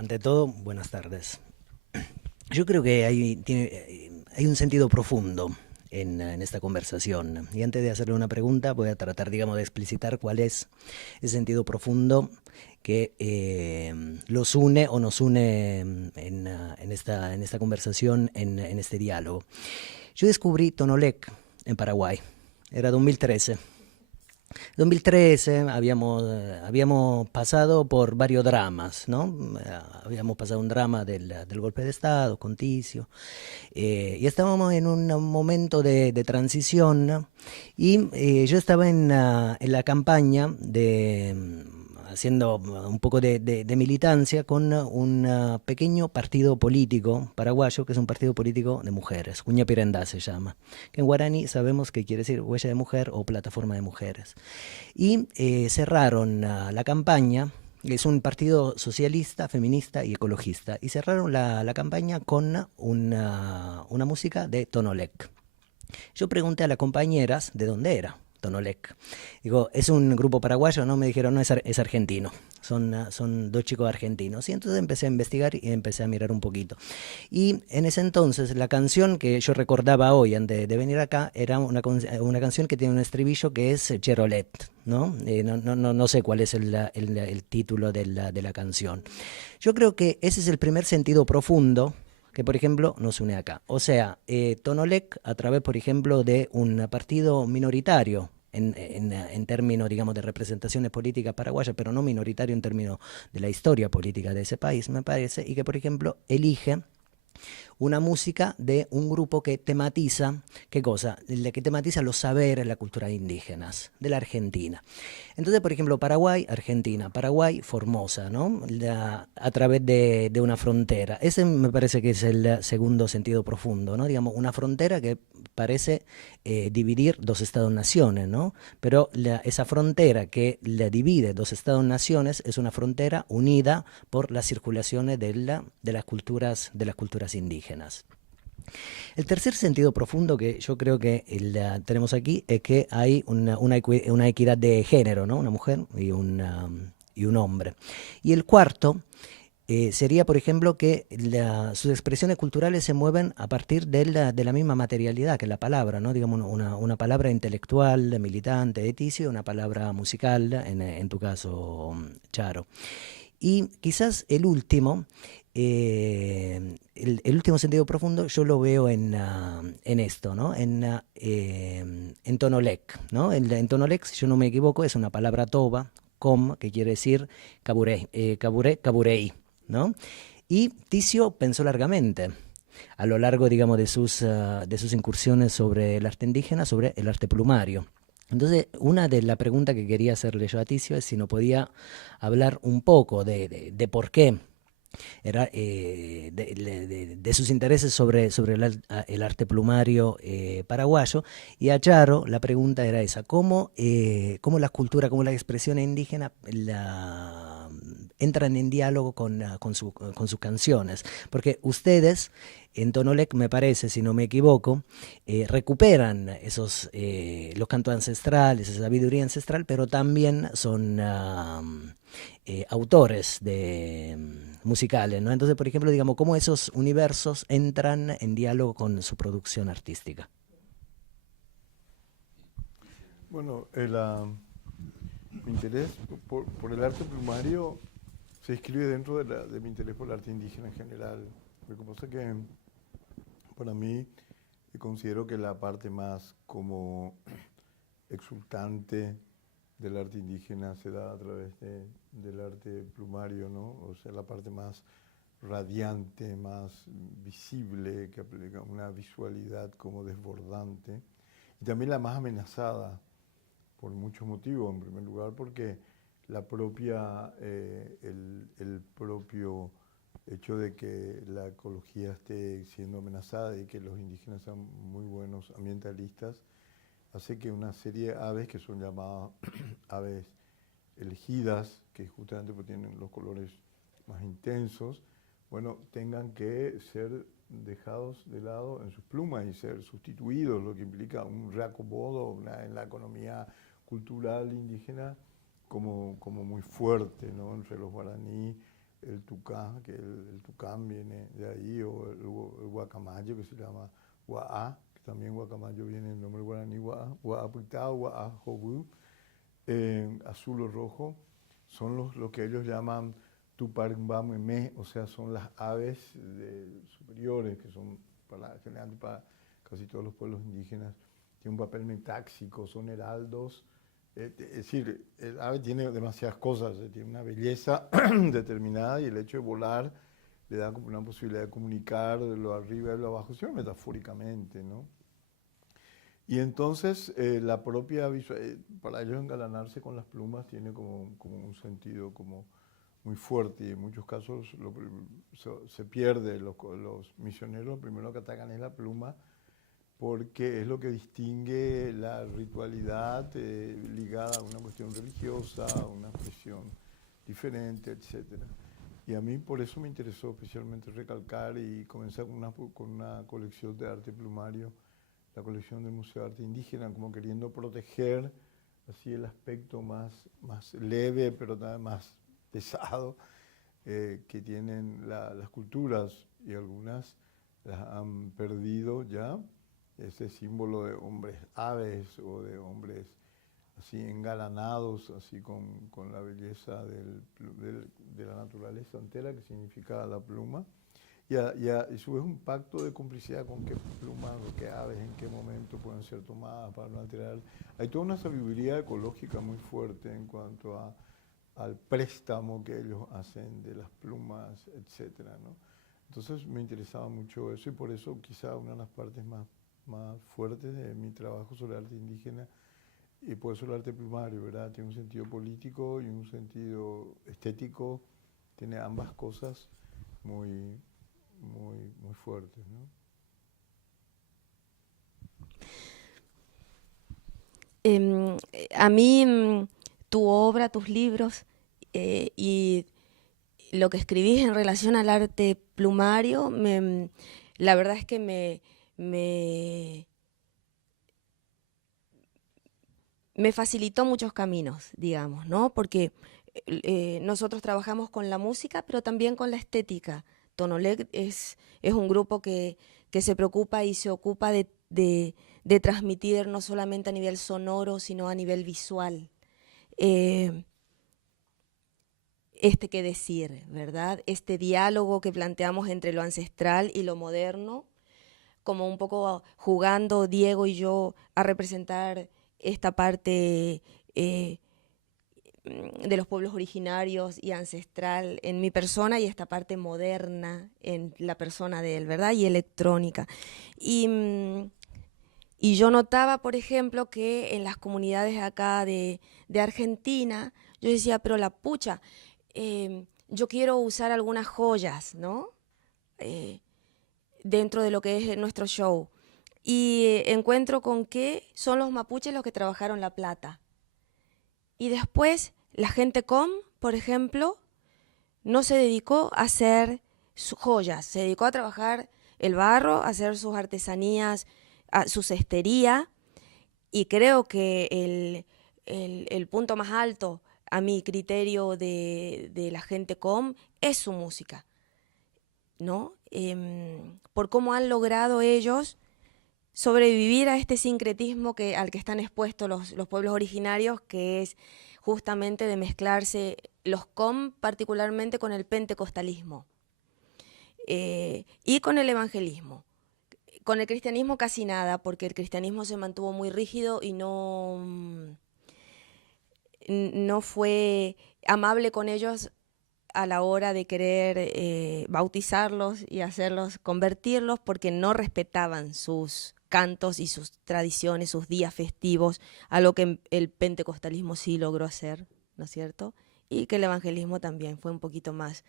ante todo, buenas tardes. Yo creo que hay un sentido profundo en esta conversación. Y antes de hacerle una pregunta, voy a tratar, digamos, de explicitar cuál es ese sentido profundo que los une o nos une en esta conversación, en este diálogo. Yo descubrí Tonolec en Paraguay. Era 2013. 2013 habíamos pasado por varios dramas, ¿no? Habíamos pasado un drama del golpe de Estado con Ticio, y estábamos en un momento de transición, ¿no? Y yo estaba en la campaña haciendo un poco de militancia con un pequeño partido político paraguayo, que es un partido político de mujeres, Cuña Pirendá se llama, que en guaraní sabemos que quiere decir huella de mujer o plataforma de mujeres. Y cerraron la campaña. Es un partido socialista, feminista y ecologista. Y cerraron la campaña con una música de Tonolec. Yo pregunté a las compañeras de dónde era Tonolec. Digo, ¿es un grupo paraguayo? No, me dijeron, no, es argentino. Son dos chicos argentinos. Y entonces empecé a investigar y empecé a mirar un poquito. Y en ese entonces, la canción que yo recordaba hoy antes de venir acá era una canción que tiene un estribillo que es Cherolet, ¿no? No sé cuál es el título de la canción. Yo creo que ese es el primer sentido profundo que, por ejemplo, nos une acá. O sea, Tonolec, a través, por ejemplo, de un partido minoritario en términos, digamos, de representaciones políticas paraguayas, pero no minoritario en términos de la historia política de ese país, me parece, y que, por ejemplo, elige una música de un grupo que tematiza, ¿qué cosa? Que tematiza los saberes, las culturas indígenas de la Argentina. Entonces, por ejemplo, Paraguay, Argentina, Paraguay, Formosa, ¿no? A través de una frontera. Ese me parece que es el segundo sentido profundo, ¿no? Digamos, una frontera que parece dividir dos estados-naciones, ¿no? Pero esa frontera que la divide dos estados-naciones es una frontera unida por las circulaciones de las culturas indígenas. El tercer sentido profundo que yo creo que tenemos aquí es que hay una equidad de género, ¿no? Una mujer y un hombre. Y el cuarto sería, por ejemplo, que sus expresiones culturales se mueven a partir de la misma materialidad que la palabra, ¿no? Digamos, una palabra intelectual, militante, de Ticio, y una palabra musical, en tu caso, Charo. Y quizás el último, el último sentido profundo, yo lo veo en esto, ¿no? En Tonolec, ¿no? En Tonolec, si yo no me equivoco, es una palabra toba, com, que quiere decir caburei, ¿no? Y Ticio pensó largamente a lo largo, digamos, de sus incursiones sobre el arte indígena, sobre el arte plumario. Entonces, una de las preguntas que quería hacerle yo a Ticio es si no podía hablar un poco de por qué era, de sus intereses sobre el arte plumario paraguayo. Y a Charo la pregunta era esa, ¿cómo la cultura, cómo las expresiones indígenas entran en diálogo con sus canciones? Porque ustedes en Tonolec, me parece, si no me equivoco, recuperan los cantos ancestrales, esa sabiduría ancestral, pero también son autores musicales, ¿no? Entonces, por ejemplo, digamos, cómo esos universos entran en diálogo con su producción artística. Bueno, mi interés por el arte primario se inscribe dentro de mi interés por el arte indígena en general. Lo que pasa es que para mí considero que la parte más como exultante del arte indígena se da a través del arte plumario, ¿no? O sea, la parte más radiante, más visible, que aplica una visualidad como desbordante, y también la más amenazada por muchos motivos. En primer lugar, porque el propio hecho de que la ecología esté siendo amenazada y que los indígenas sean muy buenos ambientalistas, hace que una serie de aves que son llamadas aves elegidas, que justamente pues tienen los colores más intensos, bueno, tengan que ser dejados de lado en sus plumas y ser sustituidos, lo que implica un reacomodo en la economía cultural indígena como muy fuerte, ¿no? Entre los guaraní, el tucá, que el tucán viene de ahí, o el guacamayo, que se llama guaá, que también guacamayo viene del nombre guaraní guaá, guaá putao, guaá jobú, azul o rojo, son lo que ellos llaman tuparmbamemé, o sea, son las aves superiores, que son generalmente para casi todos los pueblos indígenas, tienen un papel metáxico, son heraldos. Es decir, el ave tiene demasiadas cosas, tiene una belleza determinada, y el hecho de volar le da como una posibilidad de comunicar de lo arriba y de lo abajo, siempre metafóricamente, ¿no? Y entonces la propia para ellos engalanarse con las plumas tiene como un sentido como muy fuerte, y en muchos casos se pierde. Los misioneros lo primero que atacan es la pluma, porque es lo que distingue la ritualidad ligada a una cuestión religiosa, a una expresión diferente, etc. Y a mí por eso me interesó especialmente recalcar, y comencé con una colección de arte plumario, la colección del Museo de Arte Indígena, como queriendo proteger así el aspecto más leve, pero también más pesado, que tienen las culturas, y algunas las han perdido ya, ese símbolo de hombres aves o de hombres así engalanados, así con la belleza de la naturaleza entera, que significa la pluma. Y a su vez un pacto de complicidad con qué plumas o qué aves en qué momento pueden ser tomadas para no alterar. Hay toda una sabiduría ecológica muy fuerte en cuanto al préstamo que ellos hacen de las plumas, etcétera, ¿no? Entonces me interesaba mucho eso, y por eso quizá una de las partes más fuertes de mi trabajo sobre arte indígena, y por eso el arte plumario, ¿verdad? Tiene un sentido político y un sentido estético, tiene ambas cosas muy fuertes, ¿no? A mí tu obra, tus libros y lo que escribís en relación al arte plumario, la verdad es que me facilitó muchos caminos, digamos, ¿no? Porque nosotros trabajamos con la música, pero también con la estética. Tonolec es un grupo que se preocupa y se ocupa de transmitir no solamente a nivel sonoro, sino a nivel visual. Qué decir, ¿verdad? Este diálogo que planteamos entre lo ancestral y lo moderno, como un poco jugando Diego y yo a representar esta parte de los pueblos originarios y ancestral en mi persona, y esta parte moderna en la persona de él, ¿verdad? Y electrónica. Y yo notaba, por ejemplo, que en las comunidades acá de Argentina, yo decía, pero la pucha, yo quiero usar algunas joyas, ¿no? Dentro de lo que es nuestro show. Y encuentro con que son los mapuches los que trabajaron la plata. Y después la gente por ejemplo, no se dedicó a hacer joyas, se dedicó a trabajar el barro, a hacer sus artesanías, su cestería, y creo que el punto más alto, a mi criterio, de la gente es su música, ¿no? Por cómo han logrado ellos sobrevivir a este sincretismo al que están expuestos los pueblos originarios, que es justamente de mezclarse los particularmente con el pentecostalismo y con el evangelismo. Con el cristianismo casi nada, porque el cristianismo se mantuvo muy rígido y no fue amable con ellos a la hora de querer bautizarlos y convertirlos, porque no respetaban sus cantos y sus tradiciones, sus días festivos, algo que el pentecostalismo sí logró hacer, ¿no es cierto? Y que el evangelismo también fue un poquito más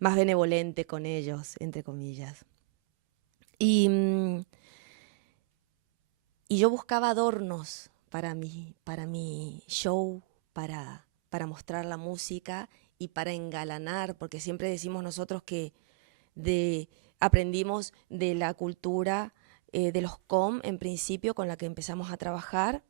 benevolente con ellos, entre comillas. Y yo buscaba adornos para mi show, para mostrar la música y para engalanar, porque siempre decimos nosotros que aprendimos de la cultura de los en principio, con la que empezamos a trabajar,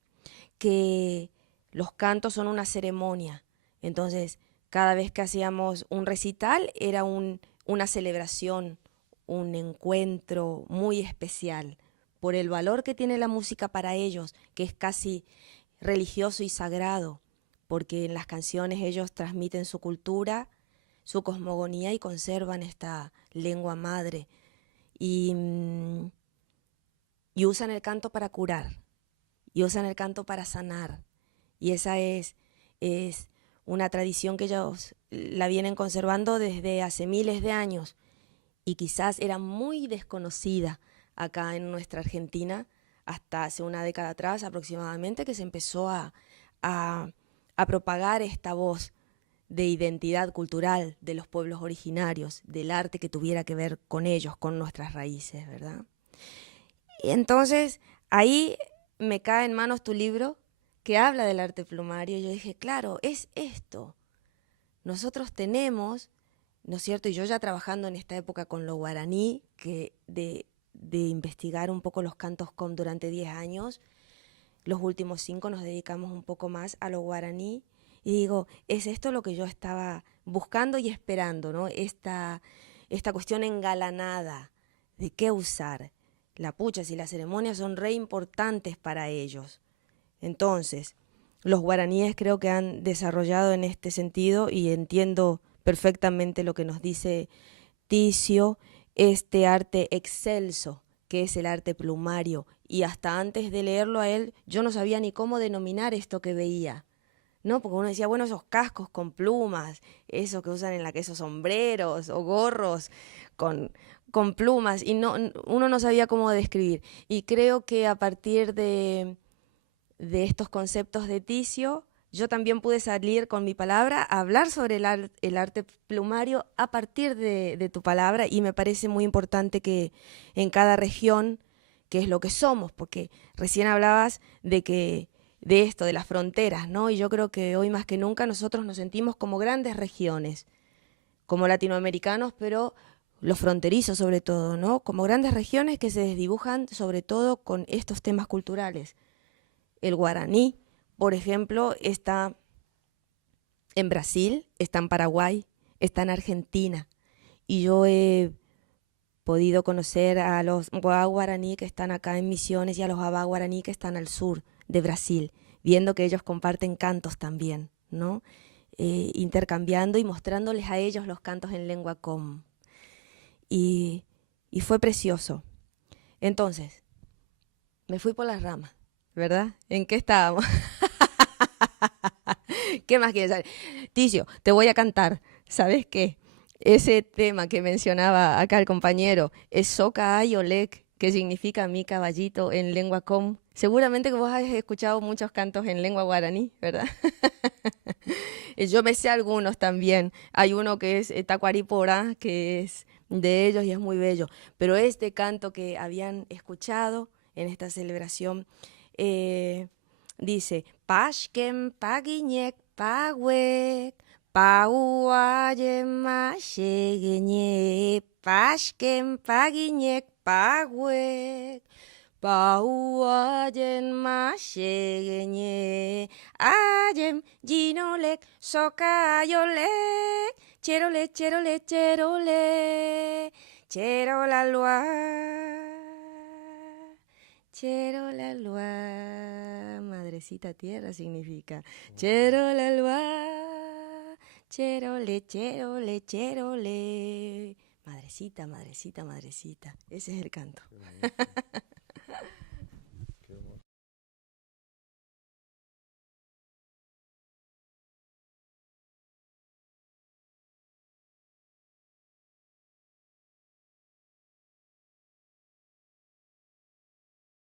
que los cantos son una ceremonia. Entonces, Cada vez que hacíamos un recital era una celebración, un encuentro muy especial por el valor que tiene la música para ellos, que es casi religioso y sagrado, porque en las canciones ellos transmiten su cultura, su cosmogonía y conservan esta lengua madre. Y usan el canto para curar, y usan el canto para sanar. Y esa es una tradición que ellos la vienen conservando desde hace miles de años, y quizás era muy desconocida acá en nuestra Argentina hasta hace una década atrás aproximadamente, que se empezó a propagar esta voz de identidad cultural de los pueblos originarios, del arte que tuviera que ver con ellos, con nuestras raíces, ¿verdad? Y entonces ahí me cae en manos tu libro que habla del arte plumario, y yo dije, claro, es esto. Nosotros tenemos, ¿no es cierto? Y yo ya trabajando en esta época con lo guaraní, que de investigar un poco los cantos com durante 10 años, los últimos 5 nos dedicamos un poco más a lo guaraní, y digo, es esto lo que yo estaba buscando y esperando, ¿no? Esta cuestión engalanada de qué usar. La pucha, si las ceremonias son re importantes para ellos. Entonces, los guaraníes creo que han desarrollado en este sentido, y entiendo perfectamente lo que nos dice Ticio, este arte excelso que es el arte plumario, y hasta antes de leerlo a él yo no sabía ni cómo denominar esto que veía, ¿no? Porque uno decía, bueno, esos cascos con plumas, esos que usan en la que esos sombreros o gorros con plumas, y no, uno no sabía cómo describir. Y creo que a partir de estos conceptos de Ticio, yo también pude salir con mi palabra a hablar sobre el arte plumario a partir de tu palabra, y me parece muy importante que en cada región, que es lo que somos, porque recién hablabas de esto, de las fronteras, ¿no? Y yo creo que hoy más que nunca nosotros nos sentimos como grandes regiones, como latinoamericanos, pero los fronterizos sobre todo, ¿no? Como grandes regiones que se desdibujan sobre todo con estos temas culturales. El guaraní, por ejemplo, está en Brasil, está en Paraguay, está en Argentina. Y yo he podido conocer a los guaraní que están acá en Misiones y a los abá guaraní que están al sur de Brasil, viendo que ellos comparten cantos también, ¿no? Intercambiando y mostrándoles a ellos los cantos en lengua com. Y fue precioso. Entonces, me fui por las ramas, ¿verdad? ¿En qué estábamos? ¿Qué más quieres saber? Ticio, te voy a cantar. ¿Sabes qué? Ese tema que mencionaba acá el compañero es Soca Ayolek, que significa mi caballito en lengua com. Seguramente que vos has escuchado muchos cantos en lengua guaraní, ¿verdad? Yo me sé algunos también. Hay uno que es Tacuaripora, que es de ellos y es muy bello. Pero este canto que habían escuchado en esta celebración dice: Pashkem pagiñek pawek, pauaye mashegeñe, Pashkem pagiñek pawek, pauayen mashegeñe, ayem ginolek sokayolek, cherole, cherole, cherole, cherolalua. Cherolalua, madrecita tierra significa. Cherolalua, cherole, cherole, cherole. Madrecita, madrecita, madrecita. Ese es el canto.